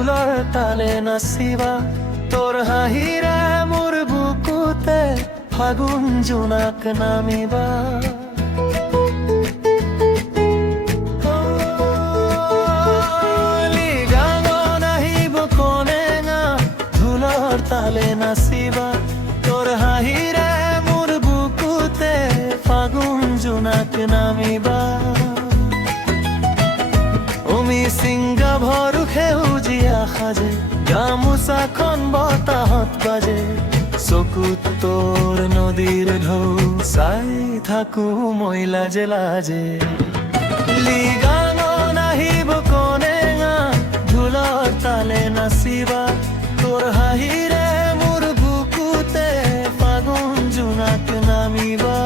ঢোলৰ তালে নাচিবা তোৰ হাঁহিৰে মোৰ বুকুতে ফাগুন জোনাক নামিবা তালে নাচিবা তোৰ হাঁহিৰে মোৰ বুকুতে ফাগুন জোনাক নামিবা চিংগা ভৰু সেউজীয়া সাজে গামোচাখন বতাহত বাজে চকুত তোৰ নদীৰ ঢৌ চাই থাকো মই লাজে লাজে লিগাঙত আহিব কনেঙা ঢোলৰ তালে নাচিবা তোৰ হাঁহিৰে মোৰ বুকুতে ফাগুন জোনাক নামিবা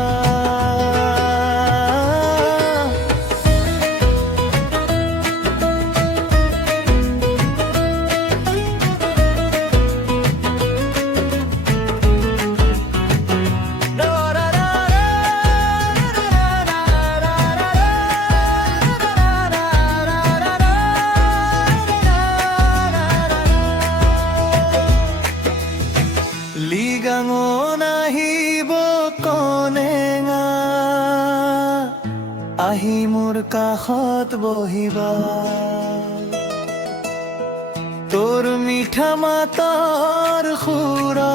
লিগাঙত আহিব কনেঙা আহি মোৰ কাষত বহিবা তোৰ মিঠা মাতৰ সুৰত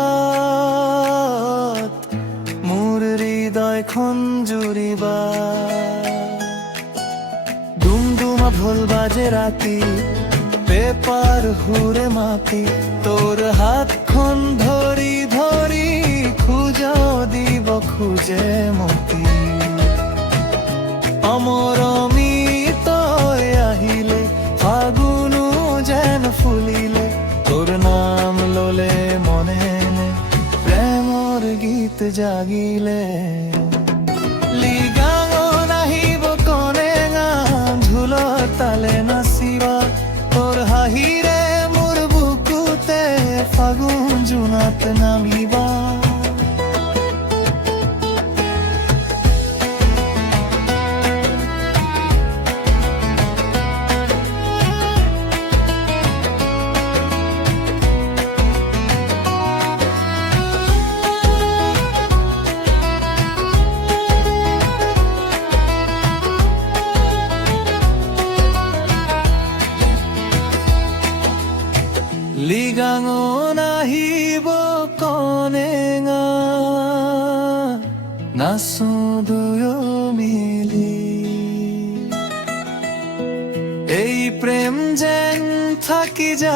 মোৰ হৃদয়খন জুৰিবা ডুমডুমা ঢোল বাজে ৰাতি পেপাৰ সুৰে মাতি তোৰ হাতখন ধৰি ধৰি খোজা দিব খোজে মতি অমৰমিতই আহিলে ফাগুনো যেন ফুলিলে তোৰ নাম ললে মনে প্ৰেমৰ গীত জাগিলে লিগাঙত আহিব কনেঙা ঢোলৰ তালে নাচিবা তোৰ হাঁহিৰে মোৰ বুকুতে ফাগুন জোনাক নামিবা লিগাঙত আহিব কনেঙা নাচো দুয়ো মিলি এই প্ৰেম যেন থাকি যায়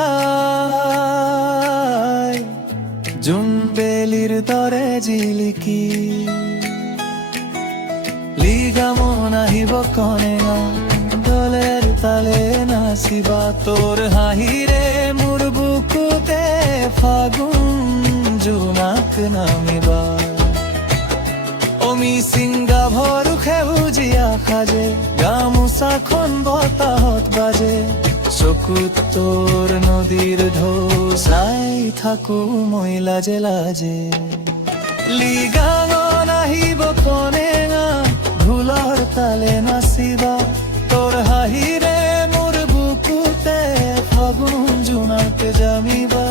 জোন বেলিৰ দৰে জিলিকি লিগাঙত আহিব কনেঙা ঢোলৰ তালে নাচিবা তোৰ হাঁহিৰে মোৰ বুকুতে ফাগুন জোনাক নামিবা চিংগা ভৰু সেউজীয়া সাজে গামোচাখন বতাহত বাজে চকুত তোৰ নদীৰ ঢৌ চাই থাকো মই লাজে লাজে লিগাঙত আহিব কনেঙা ঢোলৰ তালে নাচিবা তোৰ হাঁহিৰে মোৰ বুকুতে ফাগুন জোনাক জামিবা